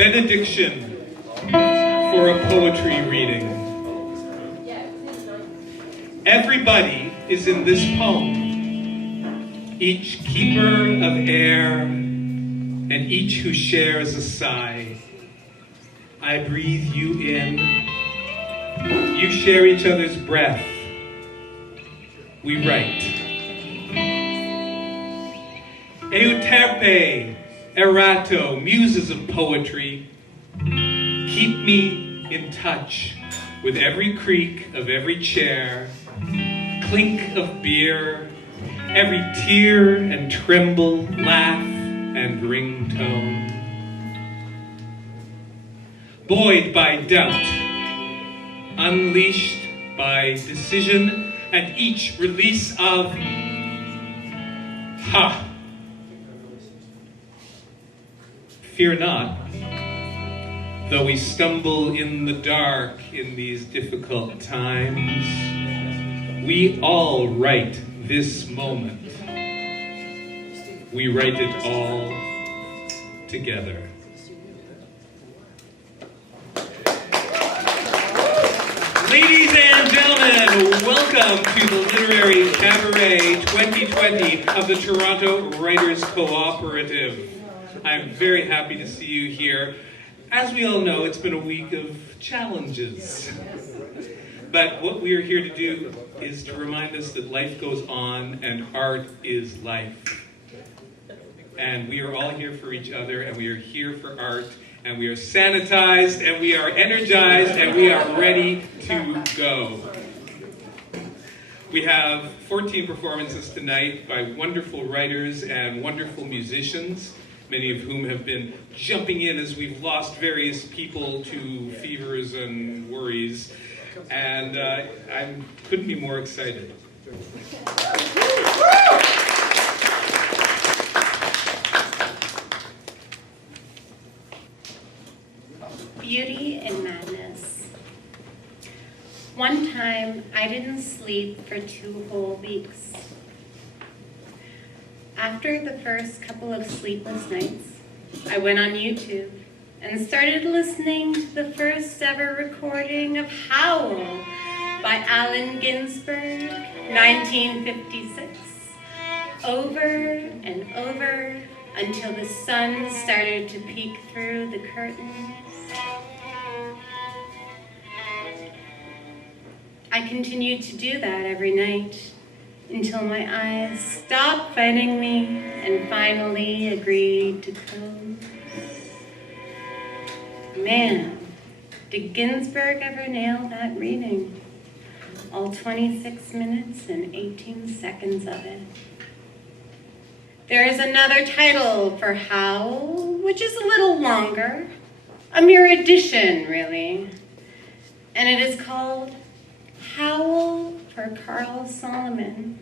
Benediction for a poetry reading. Everybody is in this poem, each keeper of air, and each who shares a sigh. I breathe you in, you share each other's breath. We write. Euterpe, erato, muses of poetry, keep me in touch with every creak of every chair, clink of beer, every tear and tremble, laugh and ringtone. Buoyed by doubt, unleashed by decision, and each release of ha. Fear not, though we stumble in the dark in these difficult times, we all write this moment. We write it all together. Ladies and gentlemen, welcome to the Literary Cabaret 2020 of the Toronto Writers Cooperative. I'm very happy to see you here. As we all know, it's been a week of challenges. But what we are here to do is to remind us that life goes on and art is life. And we are all here for each other, and we are here for art, and we are sanitized, and we are energized, and we are ready to go. We have 14 performances tonight by wonderful writers and wonderful musicians, many of whom have been jumping in as we've lost various people to fevers and worries. And I couldn't be more excited. Beauty and madness. One time, I didn't sleep for 2 whole weeks. After the first couple of sleepless nights, I went on YouTube and started listening to the first ever recording of Howl by Allen Ginsberg, 1956, over and over until the sun started to peek through the curtains. I continued to do that every night until my eyes stopped fighting me and finally agreed to close. Man, did Ginsberg ever nail that reading? All 26 minutes and 18 seconds of it. There is another title for Howl, which is a little longer, a mere addition, really. And it is called Howl for Carl Solomon.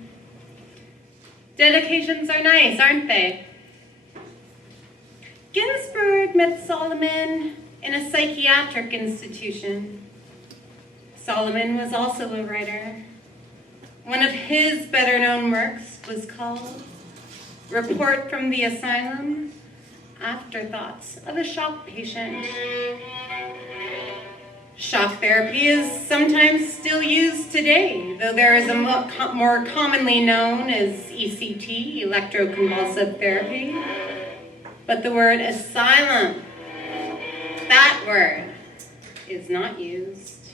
Dedications are nice, aren't they? Ginsberg met Solomon in a psychiatric institution. Solomon was also a writer. One of his better-known works was called Report from the Asylum, Afterthoughts of a Shock Patient. Shock therapy is sometimes still used today, though there is a more commonly known as ECT, electroconvulsive therapy. But the word asylum, that word, is not used.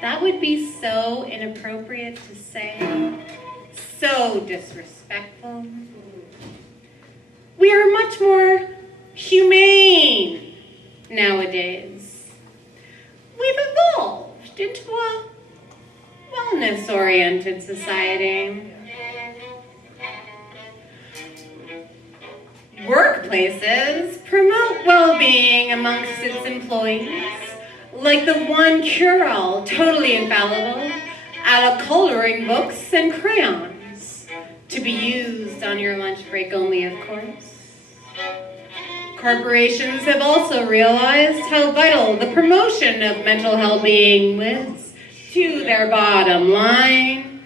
That would be so inappropriate to say, so disrespectful. We are much more humane nowadays. We've evolved into a wellness-oriented society. Workplaces promote well-being amongst its employees, like the one cure-all, totally infallible, out of coloring books and crayons, to be used on your lunch break only, of course. Corporations have also realized how vital the promotion of mental well-being is to their bottom line.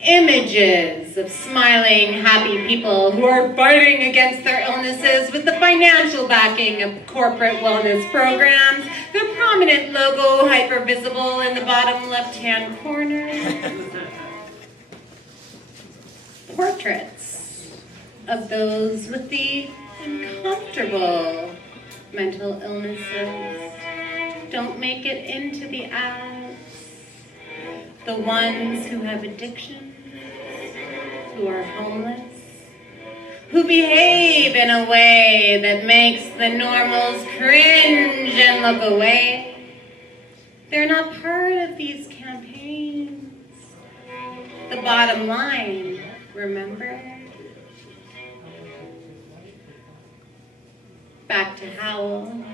Images images of smiling, happy people who are fighting against their illnesses with the financial backing of corporate wellness programs, the prominent logo hyper-visible in the bottom left-hand corner. Portraits of those with the uncomfortable mental illnesses don't make it into the ads. The ones who have addictions, who are homeless, who behave in a way that makes the normals cringe and look away. They're not part of these campaigns. The bottom line, remember? Back to Howell.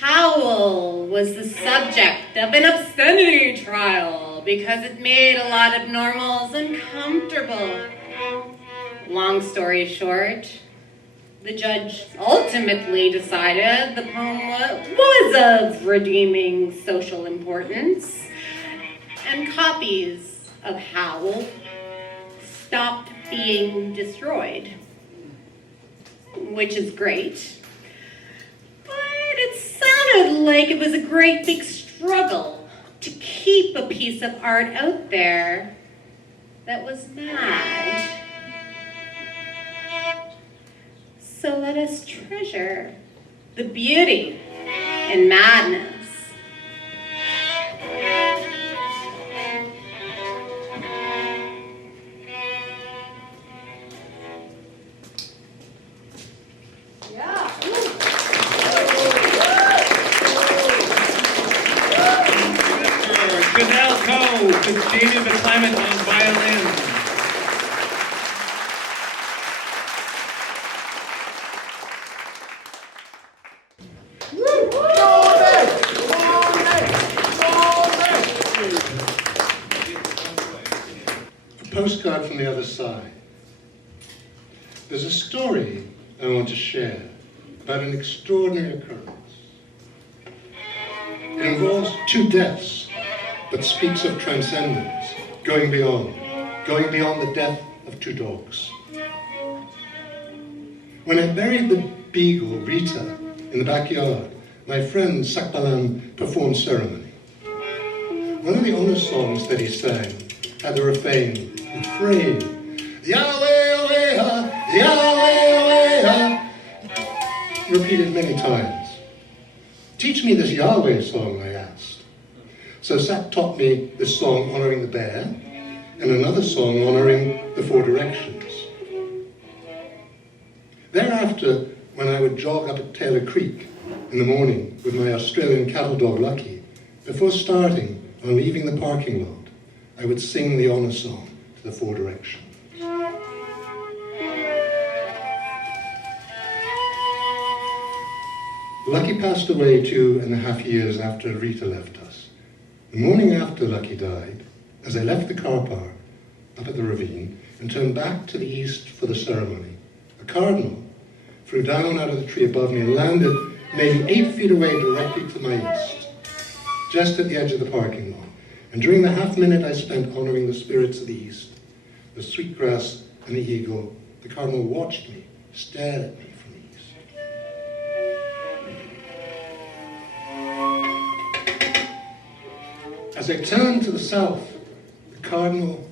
Howell was the subject of an obscenity trial because it made a lot of normals uncomfortable. Long story short, the judge ultimately decided the poem was of redeeming social importance, and copies of Howell stopped being destroyed, which is great. It sounded like it was a great big struggle to keep a piece of art out there that was mad. So let us treasure the beauty in madness. Janel Coe to Jaimie McClyment on violin. A postcard from the other side. There's a story I want to share about an extraordinary occurrence. It involves two deaths, but speaks of transcendence, going beyond the death of two dogs. When I buried the beagle, Rita, in the backyard, my friend Allan performed ceremony. One of the honor songs that he sang had the refrain, Yahweh, Aleha, Yahweh, Aleha, repeated many times. Teach me this Yahweh song, I asked. So Zach taught me this song honoring the bear, and another song honoring the four directions. Thereafter, when I would jog up at Taylor Creek in the morning with my Australian cattle dog Lucky, before starting on leaving the parking lot, I would sing the honor song to the four directions. Lucky passed away 2.5 years after Rita left us. The morning after Lucky died, as I left the car park up at the ravine and turned back to the east for the ceremony, a cardinal flew down out of the tree above me and landed maybe 8 feet away directly to my east, just at the edge of the parking lot. And during the half minute I spent honoring the spirits of the east, the sweetgrass and the eagle, the cardinal watched me, stared at me from the east. As I turned to the south, the cardinal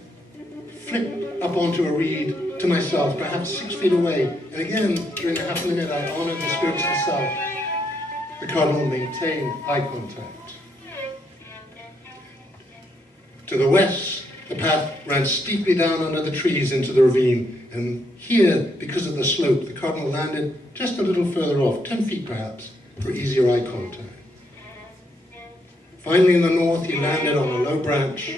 flipped up onto a reed to myself, perhaps 6 feet away, and again, during the half minute I honored the spirits of the south. The cardinal maintained eye contact. To the west, the path ran steeply down under the trees into the ravine, and here, because of the slope, the cardinal landed just a little further off, 10 feet perhaps, for easier eye contact. Finally, in the north, he landed on a low branch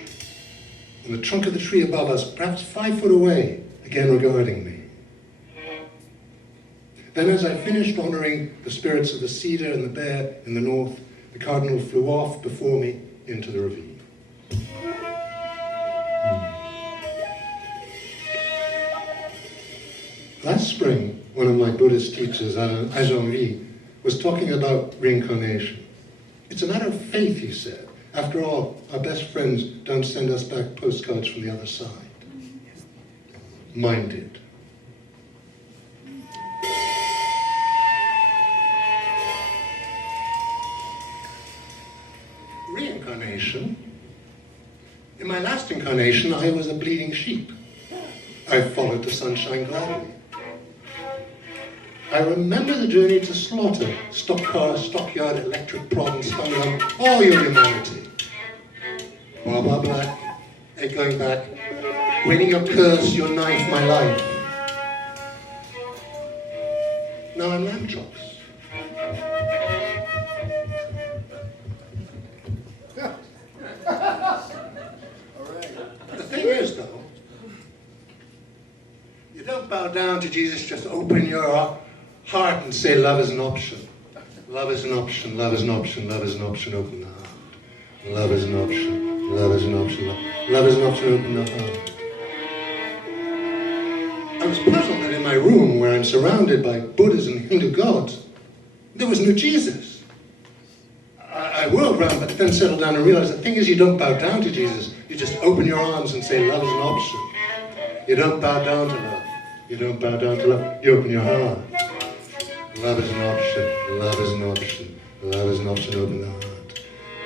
on the trunk of the tree above us, perhaps 5 foot away, again regarding me. Then, as I finished honoring the spirits of the cedar and the bear in the north, the cardinal flew off before me into the ravine. Last spring, one of my Buddhist teachers, Ajahn, was talking about reincarnation. It's a matter of faith, he said. After all, our best friends don't send us back postcards from the other side. minded. Reincarnation. In my last incarnation, I was a bleeding sheep. I followed the sunshine gladly. I remember the journey to slaughter, stock car, stockyard, electric prod, and spun on all your humanity. Baba Black, egg going back, waiting your curse, your knife, my life. Now I'm lamb chops. The thing is, though, you don't bow down to Jesus, just open your heart and say love is an option. Love is an option, love is an option, love is an option, open the heart. Love is an option, love is an option, love is an option, open the heart. I was puzzled that in my room, where I'm surrounded by Buddhas and Hindu gods, there was no Jesus. I whirled around, but then settled down and realized the thing is, you don't bow down to Jesus. You just open your arms and say love is an option. You don't bow down to love. You don't bow down to love. You open your heart. Love is an option. Love is an option. Love is an option. Open the heart.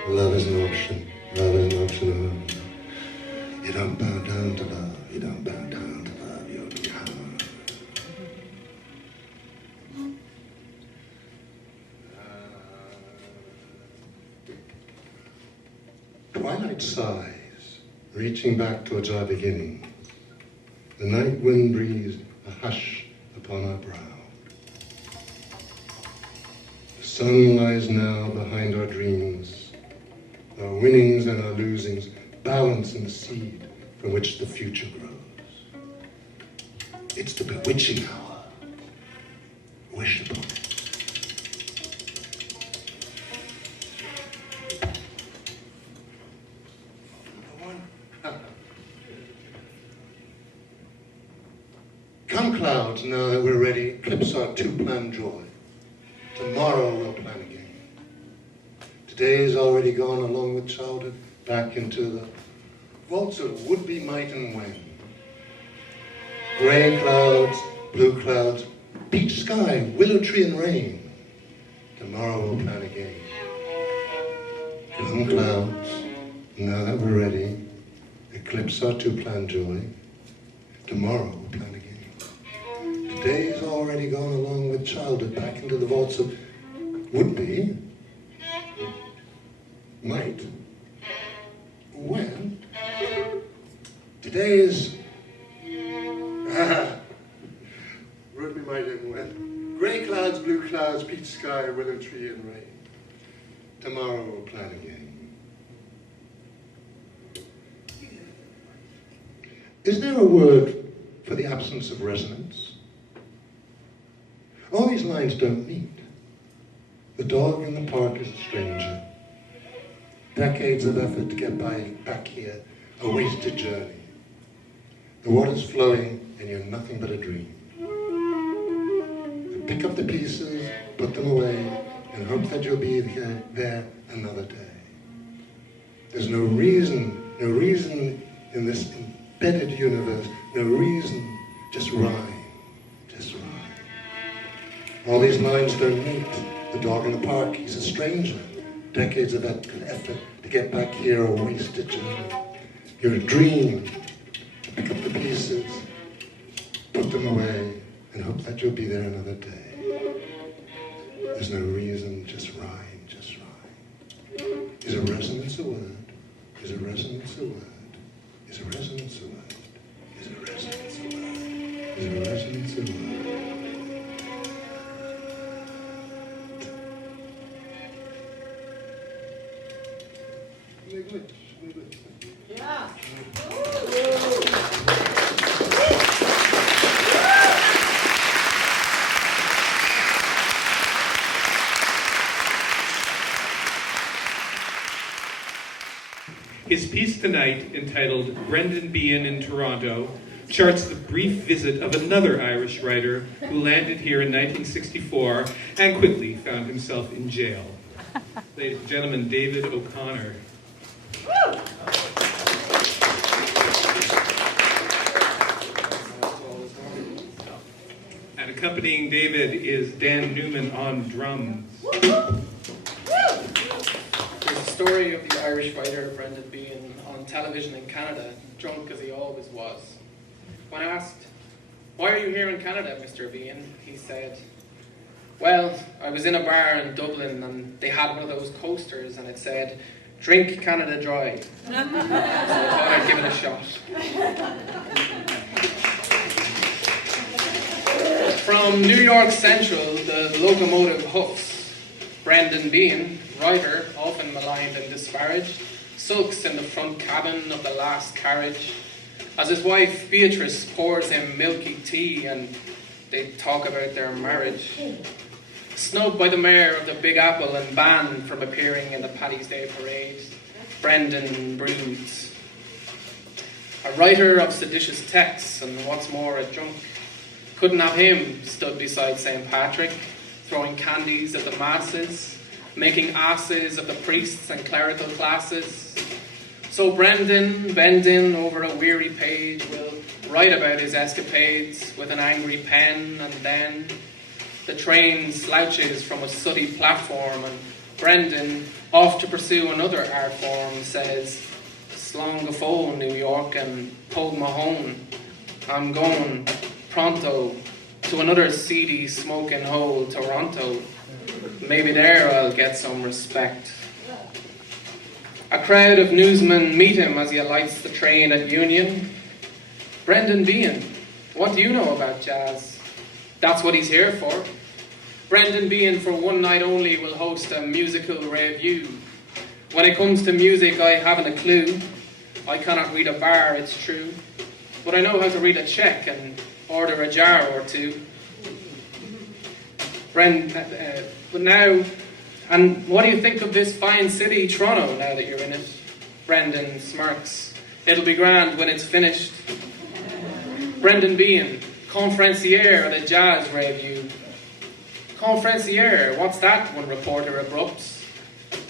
Love is an option. Love is an option. Open the heart. You don't bow down to love. You don't bow down to love. You open your heart. Twilight sighs, reaching back towards our beginning. The night wind breathes a hush upon our brow. The sun lies now behind our dreams. Our winnings and our losings balance in the seed from which the future grows. It's the bewitching hour. Wish upon it. Come clouds, now that we're ready, eclipse our two-planned joy. Tomorrow we'll plan again. Today's already gone along with childhood, back into the vaults of would-be might and when. Gray clouds, blue clouds, peach sky, willow tree and rain. Tomorrow we'll plan again. Come clouds, now that we're ready, eclipse our two-planned joy. Tomorrow we'll plan again. Today's already gone along with childhood, back into the vaults of would-be, might, when. Today is would-be, might, and when. Gray clouds, blue clouds, peach sky, willow tree, and rain. Tomorrow we'll plan again. Is there a word for the absence of resonance? All these lines don't meet. The dog in the park is a stranger. Decades of effort to get back here, a wasted journey. The water's flowing and you're nothing but a dream. You pick up the pieces, put them away, and hope that you'll be there another day. There's no reason in this embedded universe, no reason, just rhyme. All these lines don't meet. The dog in the park, he's a stranger. Decades of effort to get back here, a wasted journey. You're a dream. Pick up the pieces, put them away, and hope that you'll be there another day. There's no reason, just rhyme, just rhyme. Is a resonance a word? Is a resonance a word? Is a resonance a word? Is a resonance a word? Is a resonance a word? Yeah. His piece tonight, entitled Brendan Behan in Toronto, charts the brief visit of another Irish writer who landed here in 1964 and quickly found himself in jail. Ladies and gentlemen, David O'Connor. accompanying David is Dan Neumann on drums. There's a story of the Irish writer Brendan Behan on television in Canada, drunk as he always was. When asked, "Why are you here in Canada, Mr. Behan?" he said, "Well, I was in a bar in Dublin and they had one of those coasters and it said, 'Drink Canada Dry.' So I thought I'd give it a shot." From New York Central, the locomotive hoofs. Brendan Behan, writer, often maligned and disparaged, sulks in the front cabin of the last carriage as his wife Beatrice pours him milky tea and they talk about their marriage. Snubbed by the mayor of the Big Apple and banned from appearing in the Paddy's Day parade, Brendan broods. A writer of seditious texts and what's more, a drunk. Couldn't have him stood beside St. Patrick, throwing candies at the masses, making asses of the priests and clerical classes. So Brendan, bending over a weary page, will write about his escapades with an angry pen, and then the train slouches from a sooty platform and Brendan, off to pursue another art form, says, "Slán go fóill, New York, and Pog Mahone. I'm going pronto to another seedy smoking hole, Toronto. Maybe there I'll get some respect." A crowd of newsmen meet him as he alights the train at Union. "Brendan Behan, what do you know about jazz?" That's what he's here for. Brendan Behan, for one night only, will host a musical review. When it comes to music, I haven't a clue. I cannot read a bar, it's true. But I know how to read a check and order a jar or two. But now, and what do you think of this fine city, Toronto, now that you're in it? Brendan smirks. It'll be grand when it's finished. Brendan Behan, conferencier at a jazz review. Conferencier, what's that? One reporter abrupts.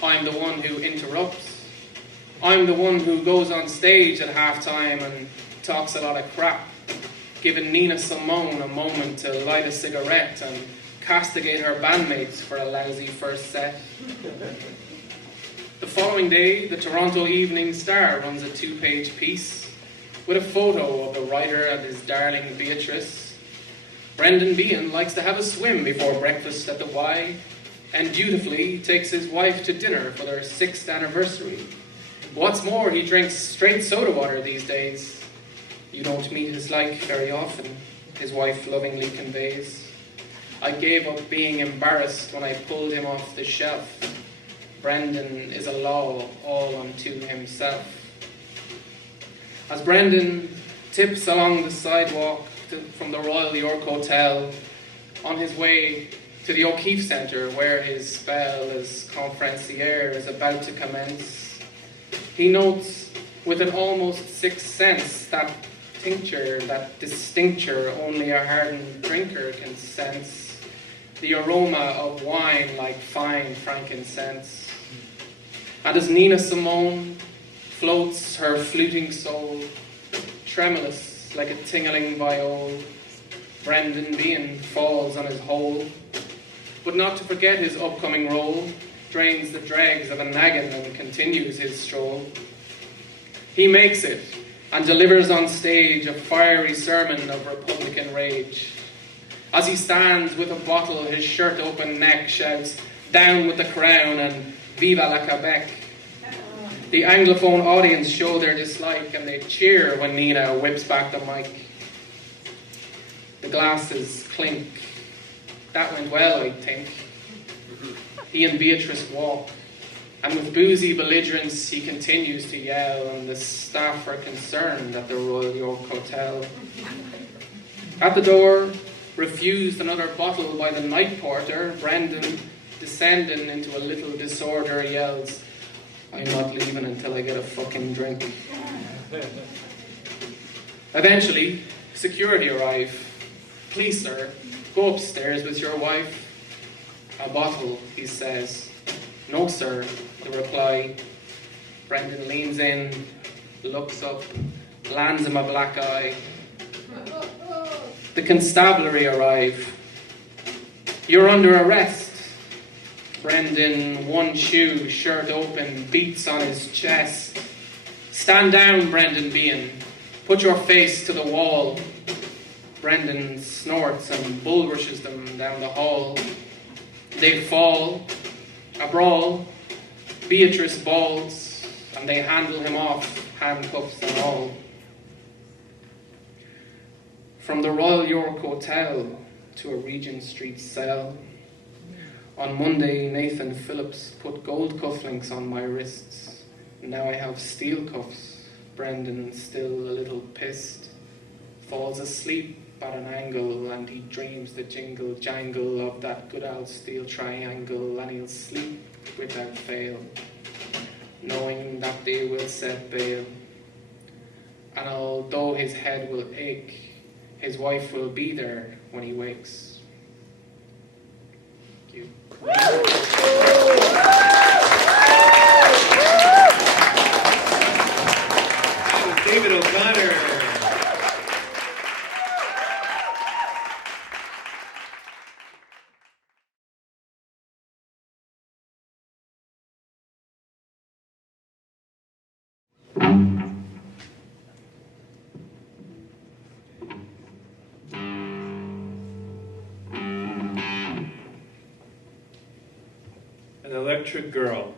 I'm the one who interrupts. I'm the one who goes on stage at halftime and talks a lot of crap, giving Nina Simone a moment to light a cigarette and castigate her bandmates for a lousy first set. The following day, the Toronto Evening Star runs a 2-page piece with a photo of the writer and his darling Beatrice. Brendan Behan likes to have a swim before breakfast at the Y and dutifully takes his wife to dinner for their 6th anniversary. What's more, he drinks straight soda water these days. "You don't meet his like very often," his wife lovingly conveys. "I gave up being embarrassed when I pulled him off the shelf. Brendan is a law all unto himself." As Brendan tips along the sidewalk from the Royal York Hotel on his way to the O'Keefe Centre, where his spell as conferencier is about to commence, he notes with an almost sixth sense that tincture, that distincture only a hardened drinker can sense, the aroma of wine like fine frankincense. And as Nina Simone floats her fluting soul, tremulous like a tingling viol, Brendan Behan falls on his hole, but not to forget his upcoming role, drains the dregs of a naggin and continues his stroll. He makes it and delivers on stage a fiery sermon of Republican rage. As he stands with a bottle, his shirt-open neck shouts, "Down with the crown" and "Viva la Quebec." The Anglophone audience show their dislike and they cheer when Nina whips back the mic. The glasses clink. That went well, I think. He and Beatrice walk, and with boozy belligerence he continues to yell, and the staff are concerned at the Royal York Hotel. At the door, refused another bottle by the night porter, Brendan, descending into a little disorder, yells, "I'm not leaving until I get a fucking drink." Eventually, security arrive. "Please, sir, go upstairs with your wife." "A bottle," he says. "No, sir," the reply. Brendan leans in, looks up, lands him a black eye. The constabulary arrive. You're under arrest. Brendan, one shoe, shirt open, beats on his chest. Stand down, Brendan Behan. Put your face to the wall. Brendan snorts and bull rushes them down the hall. They fall, a brawl. Beatrice bawls, and they handle him off, handcuffs and all. From the Royal York Hotel to a Regent Street cell. On Monday, Nathan Phillips put gold cufflinks on my wrists. Now I have steel cuffs. Brendan, still a little pissed, falls asleep at an angle, and he dreams the jingle jangle of that good old steel triangle, and he'll sleep without fail, knowing that they will set bail. And although his head will ache, his wife will be there when he wakes. Thank you. That was David O'Connor. An electric girl.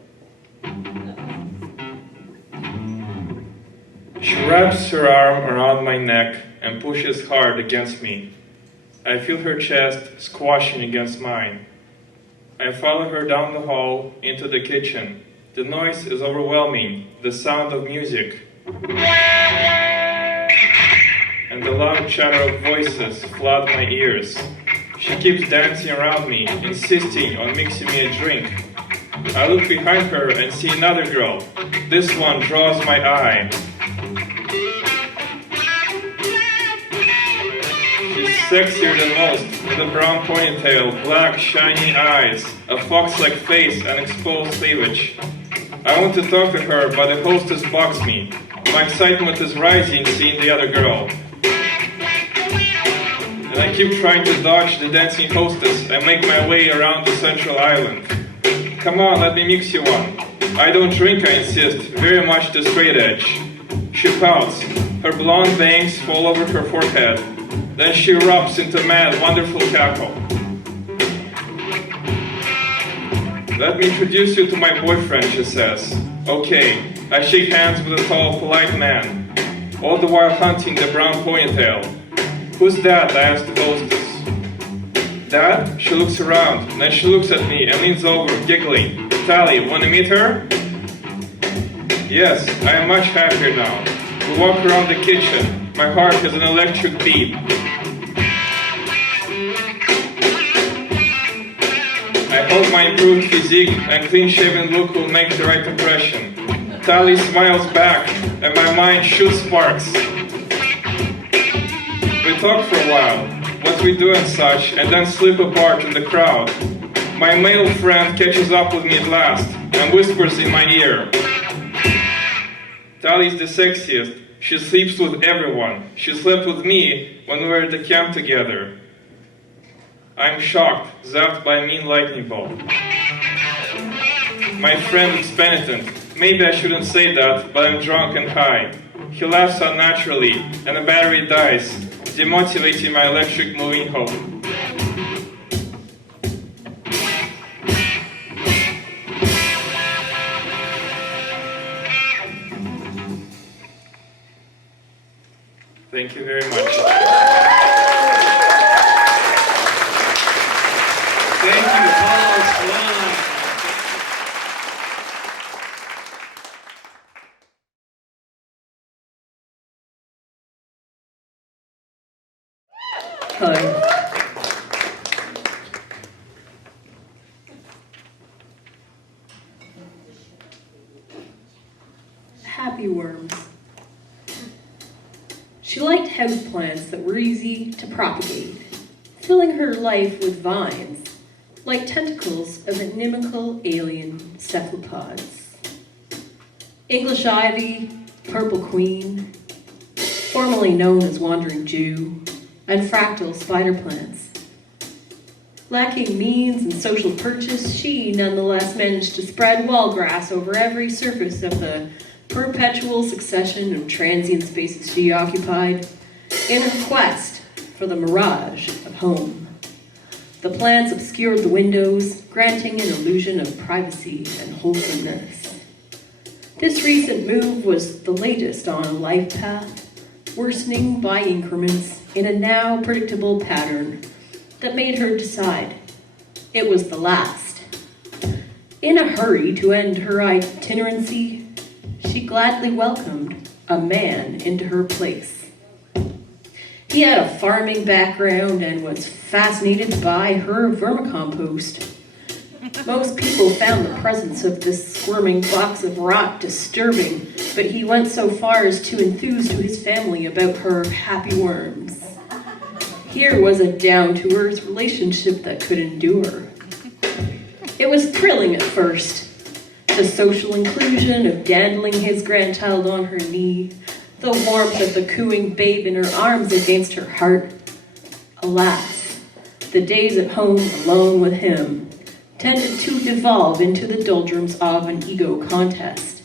She wraps her arm around my neck and pushes hard against me. I feel her chest squashing against mine. I follow her down the hall into the kitchen. The noise is overwhelming, the sound of music. And the loud chatter of voices flood my ears. She keeps dancing around me, insisting on mixing me a drink. I look behind her and see another girl. This one draws my eye. She's sexier than most, with a brown ponytail, black shiny eyes, a fox-like face and exposed cleavage. I want to talk to her, but the hostess bugs me. My excitement is rising seeing the other girl. And I keep trying to dodge the dancing hostess and make my way around the central island. Come on, let me mix you one. I don't drink, I insist, very much the straight edge. She pouts. Her blonde bangs fall over her forehead. Then she erupts into mad, wonderful cackle. Let me introduce you to my boyfriend, she says. Okay, I shake hands with a tall, polite man, all the while hunting the brown ponytail. Who's that? I ask the hostess. Dad? She looks around, then she looks at me and leans over, giggling. Tally, wanna meet her? Yes, I am much happier now. We walk around the kitchen. My heart has an electric beat. I hope my improved physique and clean-shaven look will make the right impression. Tally smiles back, and my mind shoots sparks. We talk for a while, what we do and such, and then slip apart in the crowd. My male friend catches up with me at last, and whispers in my ear. Tally's the sexiest. She sleeps with everyone. She slept with me when we were at the camp together. I'm shocked, zapped by a mean lightning bolt. My friend is penitent. Maybe I shouldn't say that, but I'm drunk and high. He laughs unnaturally, and the battery dies, demotivating my electric moving home. Thank you very much. Thank you, Paul Swan. Hi. Happy worms. She liked houseplants that were easy to propagate, filling her life with vines, like tentacles of inimical alien cephalopods. English ivy, purple queen, formerly known as wandering Jew, and fractal spider plants. Lacking means and social purchase, she nonetheless managed to spread wall grass over every surface of the perpetual succession of transient spaces she occupied in her quest for the mirage of home. The plants obscured the windows, granting an illusion of privacy and wholesomeness. This recent move was the latest on a life path, worsening by increments in a now predictable pattern that made her decide it was the last. In a hurry to end her itinerancy, she gladly welcomed a man into her place. He had a farming background and was fascinated by her vermicompost. Most people found the presence of this squirming box of rot disturbing, but he went so far as to enthuse to his family about her happy worms. Here was a down-to-earth relationship that could endure. It was thrilling at first, the social inclusion of dandling his grandchild on her knee, the warmth of the cooing babe in her arms against her heart. Alas, the days at home alone with him tended to devolve into the doldrums of an ego contest.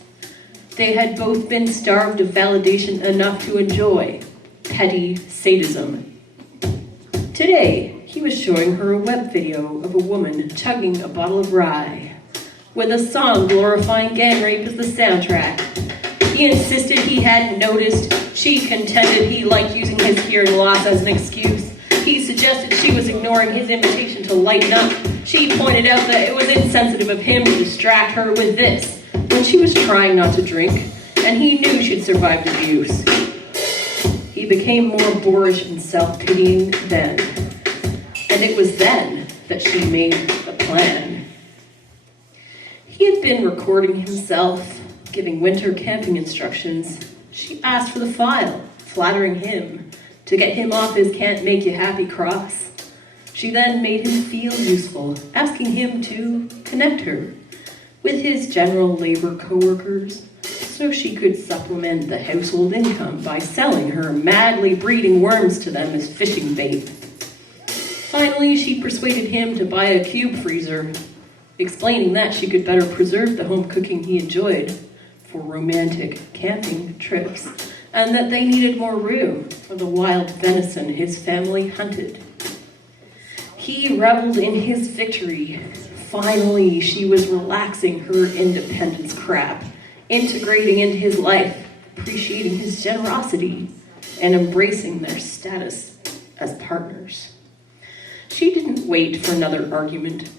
They had both been starved of validation enough to enjoy petty sadism. Today, he was showing her a web video of a woman chugging a bottle of rye, with a song glorifying gang rape as the soundtrack. He insisted he hadn't noticed. She contended he liked using his hearing loss as an excuse. He suggested she was ignoring his invitation to lighten up. She pointed out that it was insensitive of him to distract her with this when she was trying not to drink, and he knew she'd survived abuse. He became more boorish and self-pitying then, and it was then that she made the plan. He had been recording himself, giving winter camping instructions. She asked for the file, flattering him, to get him off his can't-make-you-happy cross. She then made him feel useful, asking him to connect her with his general labor co-workers so she could supplement the household income by selling her madly breeding worms to them as fishing bait. Finally, she persuaded him to buy a cube freezer, explaining that she could better preserve the home cooking he enjoyed for romantic camping trips, and that they needed more room for the wild venison his family hunted. He reveled in his victory. Finally, she was relaxing her independence crap, integrating into his life, appreciating his generosity, and embracing their status as partners. She didn't wait for another argument,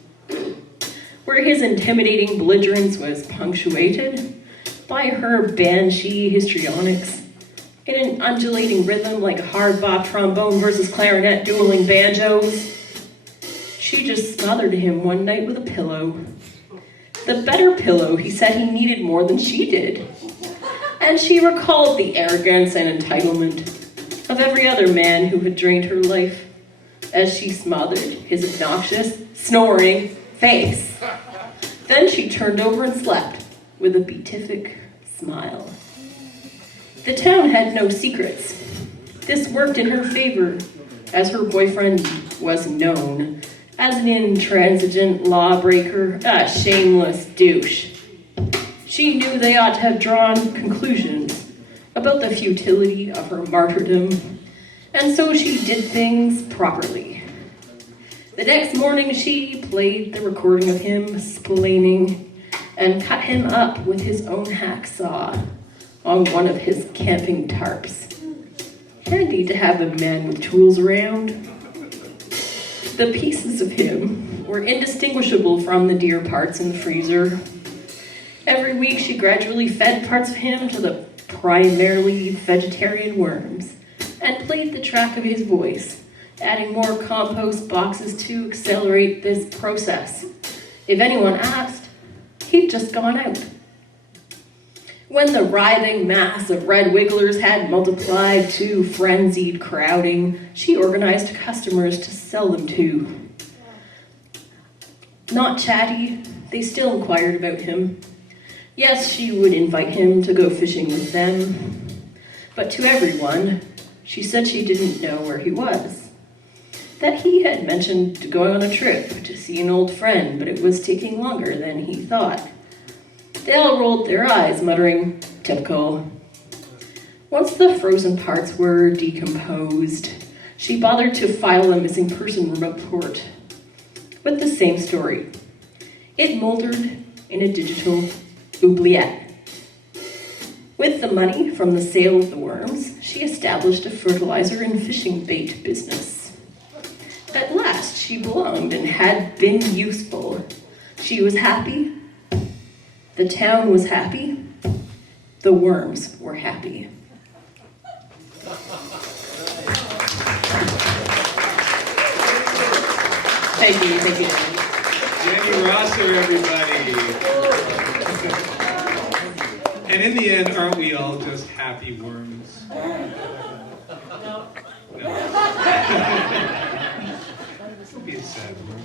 where his intimidating belligerence was punctuated by her banshee histrionics in an undulating rhythm like a hard-bop trombone versus clarinet dueling banjos. She just smothered him one night with a pillow. The better pillow he said he needed more than she did. And she recalled the arrogance and entitlement of every other man who had drained her life as she smothered his obnoxious, snoring face. Then she turned over and slept with a beatific smile. The town had no secrets. This worked in her favor, as her boyfriend was known as an intransigent lawbreaker, a shameless douche. She knew they ought to have drawn conclusions about the futility of her martyrdom, and so she did things properly. The next morning she played the recording of him splaining and cut him up with his own hacksaw on one of his camping tarps. Handy to have a man with tools around. The pieces of him were indistinguishable from the dear parts in the freezer. Every week she gradually fed parts of him to the primarily vegetarian worms and played the track of his voice, adding more compost boxes to accelerate this process. If anyone asked, he'd just gone out. When the writhing mass of red wigglers had multiplied to frenzied crowding, she organized customers to sell them to. Not chatty, they still inquired about him. Yes, she would invite him to go fishing with them, but to everyone, she said she didn't know where he was. that he had mentioned going on a trip to see an old friend, but it was taking longer than he thought. They all rolled their eyes, muttering, "Typical." Once the frozen parts were decomposed, she bothered to file a missing person report with the same story. It moldered in a digital oubliette. With the money from the sale of the worms, she established a fertilizer and fishing bait business. At last, she belonged and had been useful. She was happy. The town was happy. The worms were happy. Thank you, thank you. Jenny Rosser, everybody. And in the end, aren't we all just happy worms? No. Be a sad worm.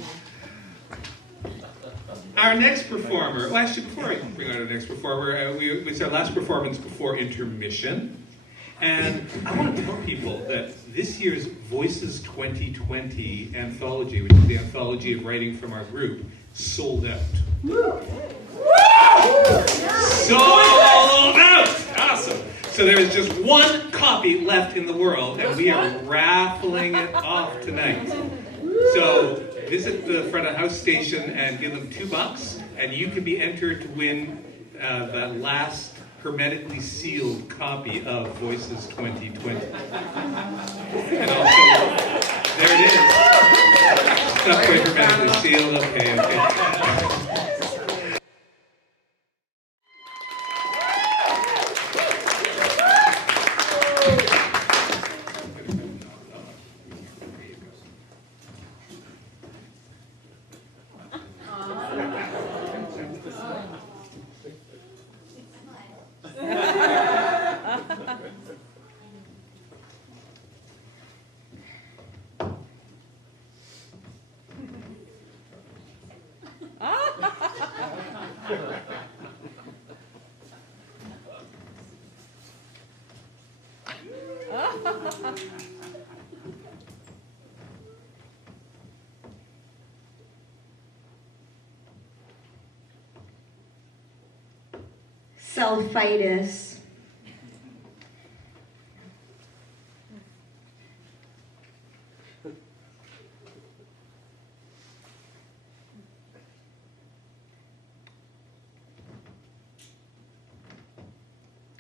Our next performer, well, actually, before I bring on our next performer, it's our last performance before intermission. And I want to tell people that this year's Voices 2020 anthology, which is the anthology of writing from our group, sold out. Sold out! Awesome. So there is just one copy left in the world, and we are raffling it off tonight. So visit the front of house station and give them $2, and you can be entered to win that last hermetically sealed copy of Voices 2020. And also, there it is. It's not quite hermetically sealed. Okay. Selfitis.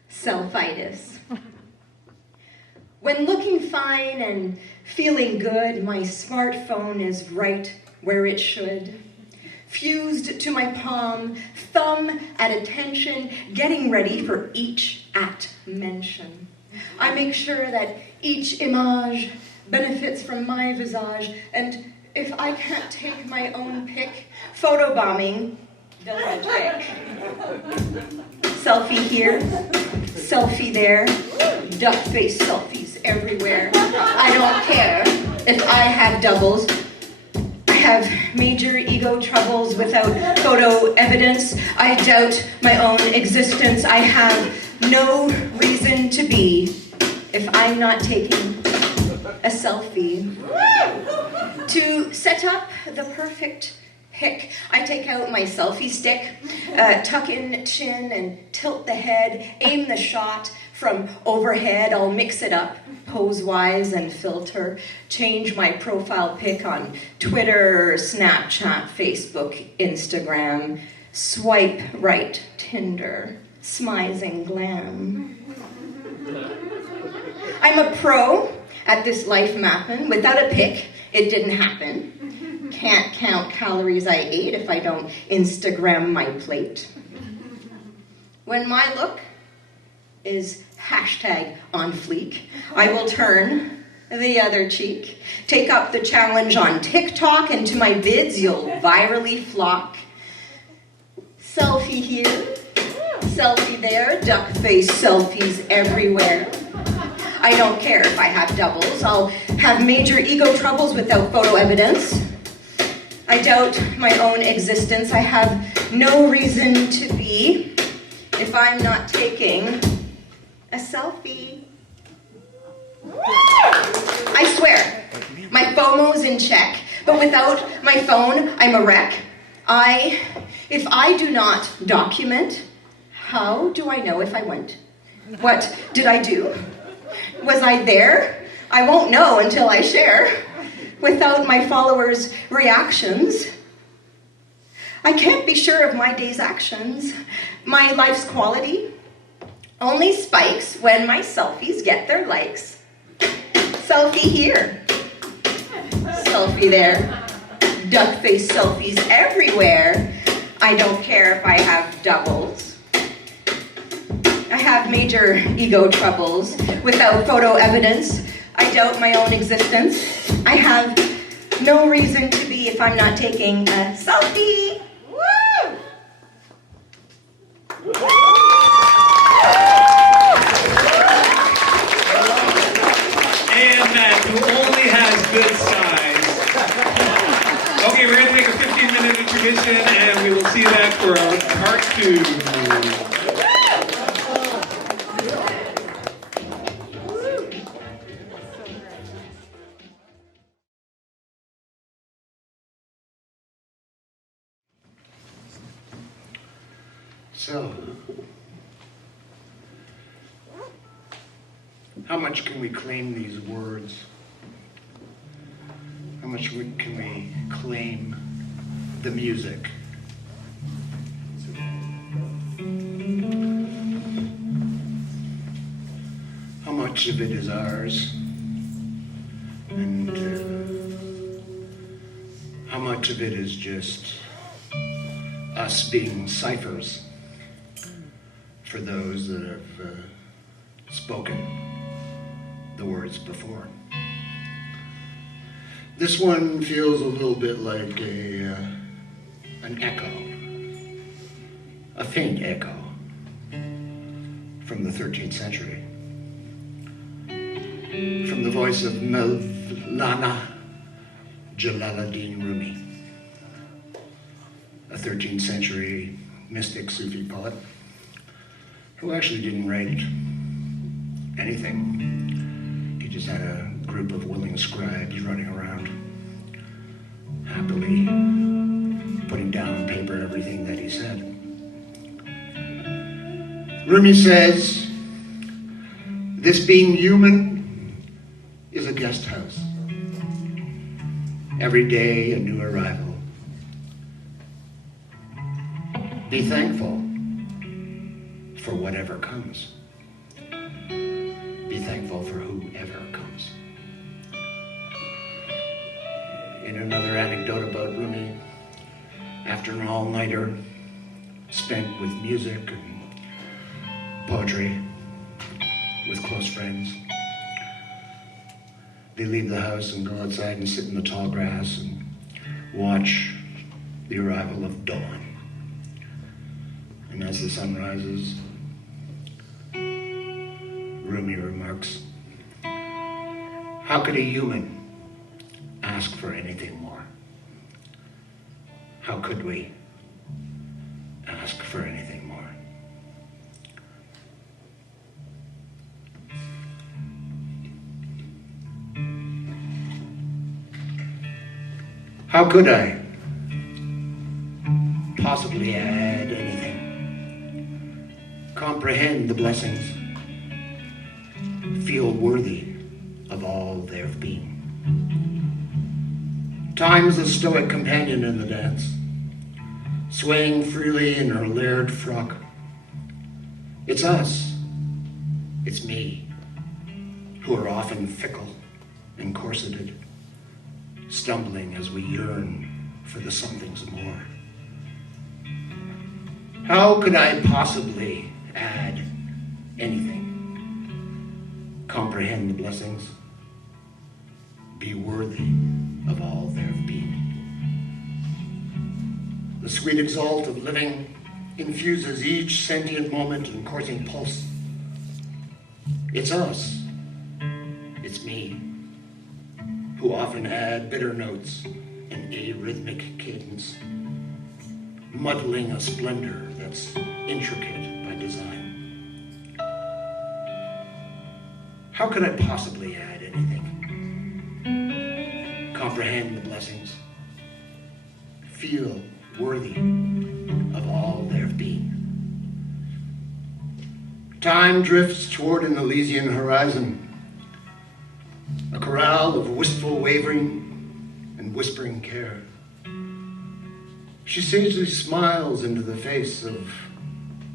Selfitis. When looking fine and feeling good, my smartphone is right where it should. Fused to my palm, thumb at attention, getting ready for each at mention. I make sure that each image benefits from my visage, and if I can't take my own pic, photobombing does the trick. Selfie here, selfie there, duck-faced selfies everywhere. I don't care if I have doubles. I have major ego troubles without photo evidence. I doubt my own existence. I have no reason to be if I'm not taking a selfie. To set up the perfect pic, I take out my selfie stick, tuck in chin and tilt the head, aim the shot from overhead. I'll mix it up pose-wise and filter, change my profile pic on Twitter, Snapchat, Facebook, Instagram, swipe right, Tinder, smize and glam. I'm a pro at this life mapping. Without a pic, it didn't happen. Can't count calories I ate if I don't Instagram my plate. When my look is hashtag on fleek, I will turn the other cheek, take up the challenge on TikTok, and to my vids you'll virally flock. Selfie here, selfie there, duck face selfies everywhere. I don't care if I have doubles. I'll have major ego troubles without photo evidence. I doubt my own existence. I have no reason to be if I'm not taking a selfie. I swear, My FOMO's in check, but without my phone, I'm a wreck. If I do not document, how do I know if I went? What did I do? Was I there? I won't know until I share. Without my followers' reactions, I can't be sure of my day's actions. My life's quality only spikes when my selfies get their likes. Selfie here, selfie there, duck-faced selfies everywhere. I don't care if I have doubles. I have major ego troubles. Without photo evidence, I doubt my own existence. I have no reason to be if I'm not taking a selfie. Woo! And Matt, who only has good size. Okay, we're going to take a 15-minute intermission, and we will see you back for our part 2. So, how much can we claim these words? How much can we claim the music? How much of it is ours? And how much of it is just us being ciphers for those that have spoken the words before? This one feels a little bit like an echo, a faint echo from the 13th century, from the voice of Mevlana Jalaluddin Rumi, a 13th century mystic Sufi poet who actually didn't write anything. He just had a group of willing scribes running around, happily putting down on paper everything that he said. Rumi says, "This being human is a guest house. Every day a new arrival. Be thankful for whatever comes. Be thankful for whoever comes." In another anecdote about Rumi, after an all-nighter spent with music and poetry with close friends, they leave the house and go outside and sit in the tall grass and watch the arrival of dawn. And as the sun rises, Rumi remarks, "How could a human ask for anything more? How could we ask for anything more?" How could I possibly add anything? Comprehend the blessings, feel worthy of all there have been. Time's a stoic companion in the dance, swaying freely in her layered frock. It's us, it's me, who are often fickle and corseted, stumbling as we yearn for the somethings more. How could I possibly add anything? Comprehend the blessings, be worthy of all there have been. The sweet exalt of living infuses each sentient moment and coursing pulse. It's us, it's me, who often add bitter notes and arrhythmic cadence, muddling a splendor that's intricate by design. How could I possibly add anything? comprehend the blessings, feel worthy of all there have been. Time drifts toward an Elysian horizon, a corral of wistful wavering and whispering care. She sagely smiles into the face of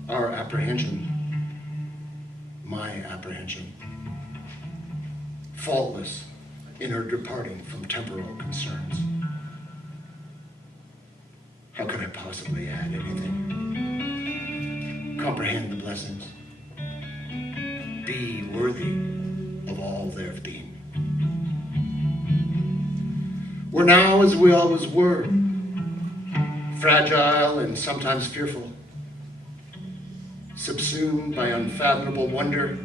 our apprehension, my apprehension, faultless in her departing from temporal concerns. How could I possibly add anything? Comprehend the blessings, be worthy of all there have been. We're now as we always were, fragile and sometimes fearful, subsumed by unfathomable wonder.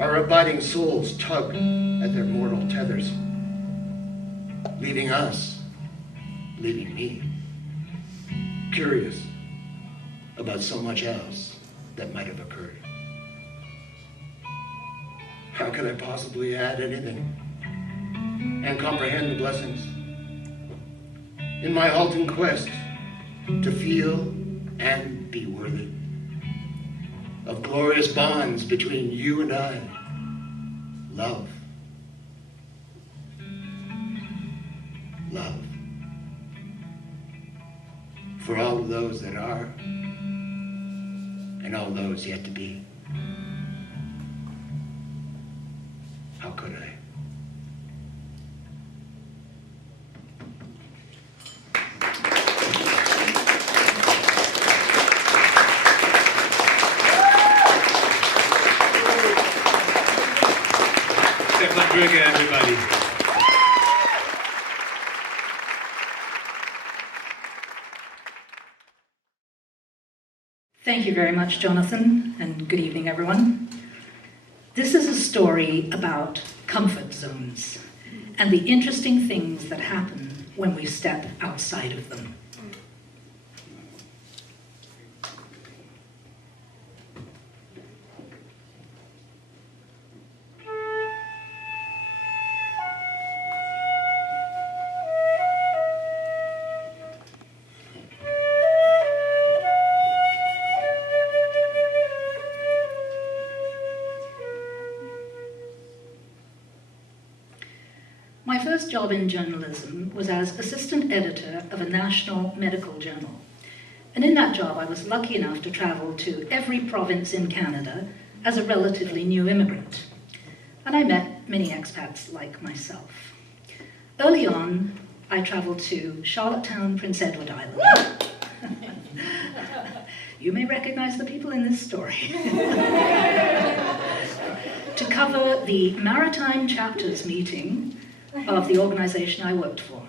Our abiding souls tug at their mortal tethers, leaving us, leaving me, curious about so much else that might have occurred. How could I possibly add anything and comprehend the blessings? In my halting quest to feel and be worthy of glorious bonds between you and I, love, love, for all of those that are and all those yet to be. How could I? Stephan Droege, everybody. Thank you very much, Jonathan, and good evening, everyone. This is a story about comfort zones and the interesting things that happen when we step outside of them. My first job in journalism was as assistant editor of a national medical journal. And in that job, I was lucky enough to travel to every province in Canada as a relatively new immigrant. And I met many expats like myself. Early on, I traveled to Charlottetown, Prince Edward Island. You may recognize the people in this story. To cover the Maritime Chapters meeting of the organization I worked for.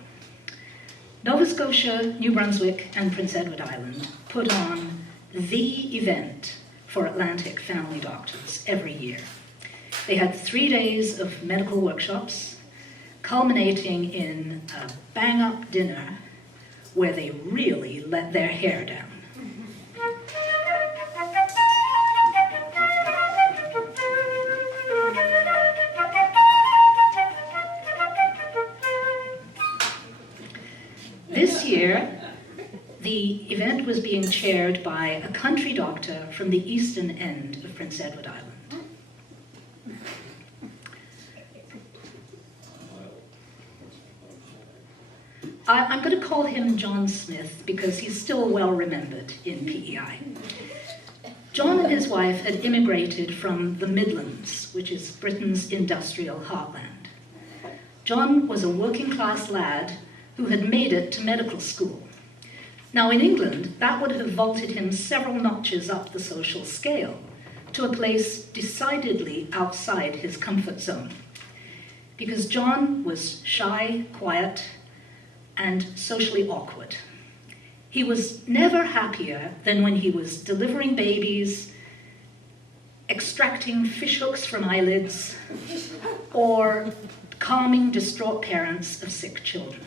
Nova Scotia, New Brunswick, and Prince Edward Island put on the event for Atlantic family doctors every year. They had 3 days of medical workshops, culminating in a bang-up dinner where they really let their hair down. This year, the event was being chaired by a country doctor from the eastern end of Prince Edward Island. I'm going to call him John Smith because he's still well remembered in PEI. John and his wife had immigrated from the Midlands, which is Britain's industrial heartland. John was a working-class lad who had made it to medical school. Now in England, that would have vaulted him several notches up the social scale to a place decidedly outside his comfort zone. Because John was shy, quiet, and socially awkward. He was never happier than when he was delivering babies, extracting fishhooks from eyelids, or calming distraught parents of sick children.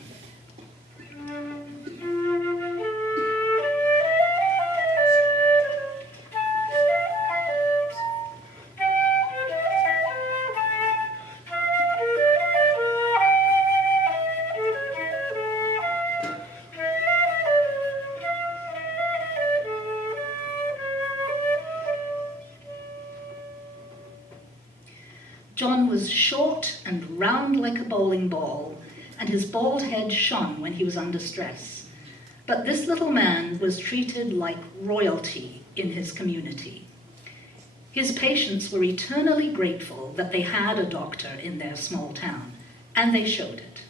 John was short and round like a bowling ball, and his bald head shone when he was under stress. But this little man was treated like royalty in his community. His patients were eternally grateful that they had a doctor in their small town, and they showed it.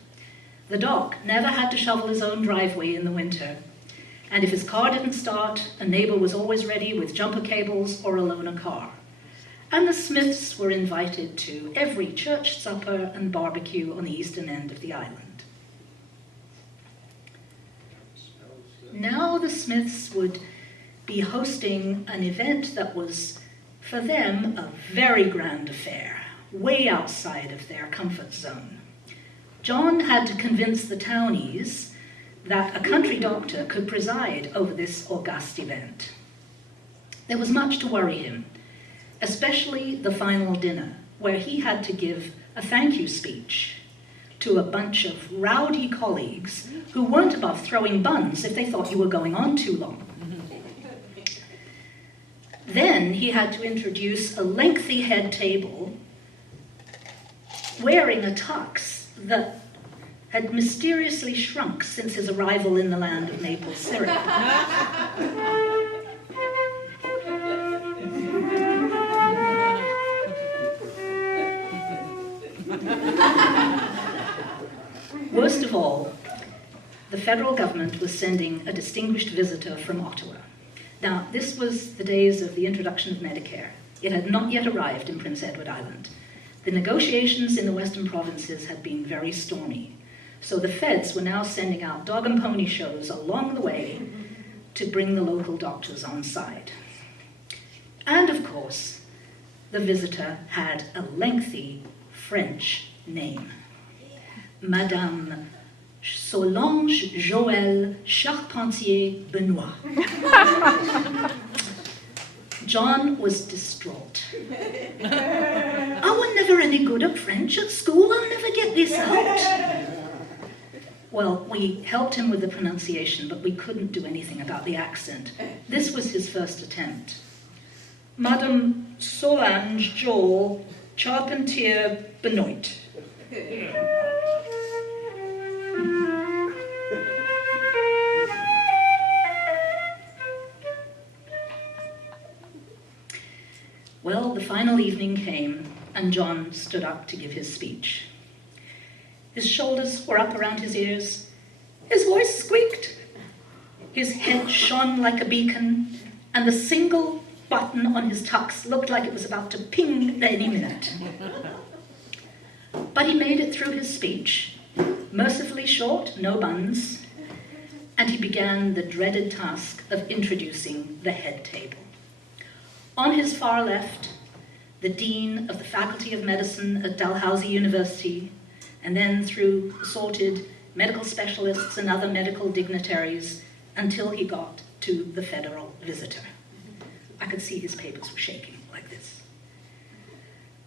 The doc never had to shovel his own driveway in the winter, and if his car didn't start, a neighbor was always ready with jumper cables or a loaner car. And the Smiths were invited to every church supper and barbecue on the eastern end of the island. Now the Smiths would be hosting an event that was, for them, a very grand affair, way outside of their comfort zone. John had to convince the townies that a country doctor could preside over this august event. There was much to worry him, especially the final dinner, where he had to give a thank you speech to a bunch of rowdy colleagues who weren't above throwing buns if they thought you were going on too long. Then he had to introduce a lengthy head table wearing a tux that had mysteriously shrunk since his arrival in the land of maple syrup. Worst of all, the federal government was sending a distinguished visitor from Ottawa. Now, this was the days of the introduction of Medicare. It had not yet arrived in Prince Edward Island. The negotiations in the western provinces had been very stormy, so the feds were now sending out dog and pony shows along the way to bring the local doctors on side. And of course, the visitor had a lengthy French name. Madame Solange Joël Charpentier Benoit. John was distraught. I was never any good at French at school. I'll never get this out. Well, we helped him with the pronunciation, but we couldn't do anything about the accent. This was his first attempt. Madame Solange Joël Charpentier Benoit. Well, the final evening came, and John stood up to give his speech. His shoulders were up around his ears. His voice squeaked. His head shone like a beacon, and the single button on his tux looked like it was about to ping at any minute. But he made it through his speech, mercifully short, no buns, and he began the dreaded task of introducing the head table. On his far left, the Dean of the Faculty of Medicine at Dalhousie University, and then through assorted medical specialists and other medical dignitaries until he got to the federal visitor. I could see his papers were shaking like this.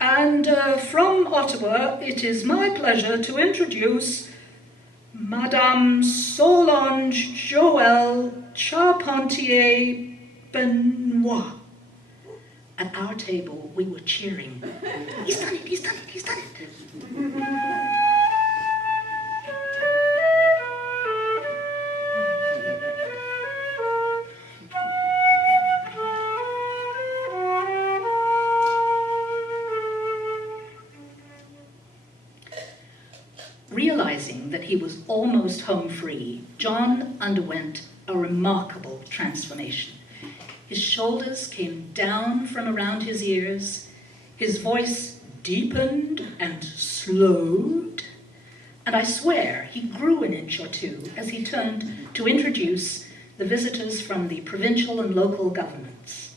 And from Ottawa, it is my pleasure to introduce Madame Solange Joël Charpentier Benoit. At our table, we were cheering. He's done it, he's done it, he's done it. Realizing that he was almost home free, John underwent a remarkable transformation. His shoulders came down from around his ears, his voice deepened and slowed, and I swear he grew an inch or two as he turned to introduce the visitors from the provincial and local governments.